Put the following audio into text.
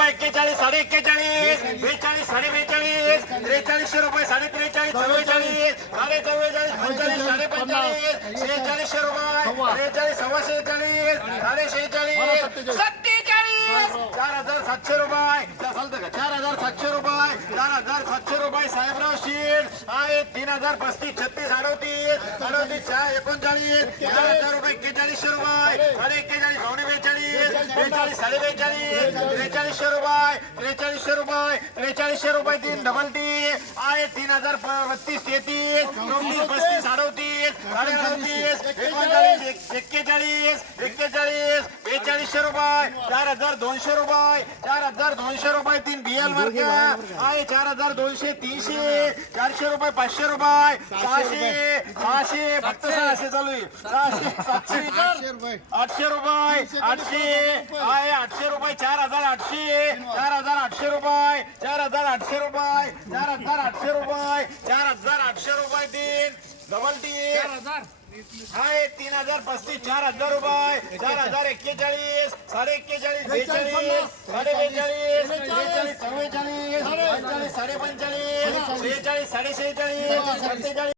एक्केचाळीस साडे एक्केचाळीस बेचाळीस साडे बेचाळीस त्रेचाळीसशे रुपये साडे त्रेचाळीस चव्वेचाळीस साडे चव्वेचाळीस पंचाळीस साडे पंचाळीस शेहेचाळीसशे रुपये त्रेचाळीस सव्वा शेहेचाळीस साडे शेहेचाळीस सत्तेचाळीस चार हजार सातशे रुपये. चालतं का? चार हजार सातशे रुपये चार हजार सातशे रुपये साहेबराव शीट आहे तीन हजार पस्तीस छत्तीस अडवतीस अडवतीस चार एकोणचाळीस चार हजार रुपये एक्केचाळीसशे रुपये साडे एक्केचाळीस बेचाळीस बेचाळीस साडे बेचाळीस त्रेचाळीसशे रुपये त्रेचाळीसशे रुपये त्रेचाळीसशे रुपये तीन डबल तीन आहे तीन हजार बत्तीस तेहतीस चौतीस पस्तीस अडोतीस साडे अडोतीस एकोणचाळीस एक्केचाळीस एक्केचाळीस बेचाळीसशे रुपये चार हजार दोनशे रुपये चार हजार दोनशे रुपये तीन बिएल वर्ग आहे चार हजार दोनशे तीनशे चारशे रुपये पाचशे रुपये सहाशे सहाशे फक्त सहाशे चालू आहे. सहाशे सातशे. आठशे रुपये आठशे. आहे आठशे रुपये चार हजार आठशे. चार हजार आठशे रुपये चार हजार आठशे रुपये चार हजार आठशे रुपये चार हजार आठशे रुपये तीन. डबल तीन आहे तीन हजार पस्तीस चार हजार रुपये. चार हजार एक्केचाळीस साडे एक्केचाळीस बेचाळीस साडे बेचाळीस बेचाळीस चव्वेचाळीस पंचेचाळीस साडे पंचेचाळीस शेहेचाळीस साडे शेहेचाळीस सत्तेचाळीस.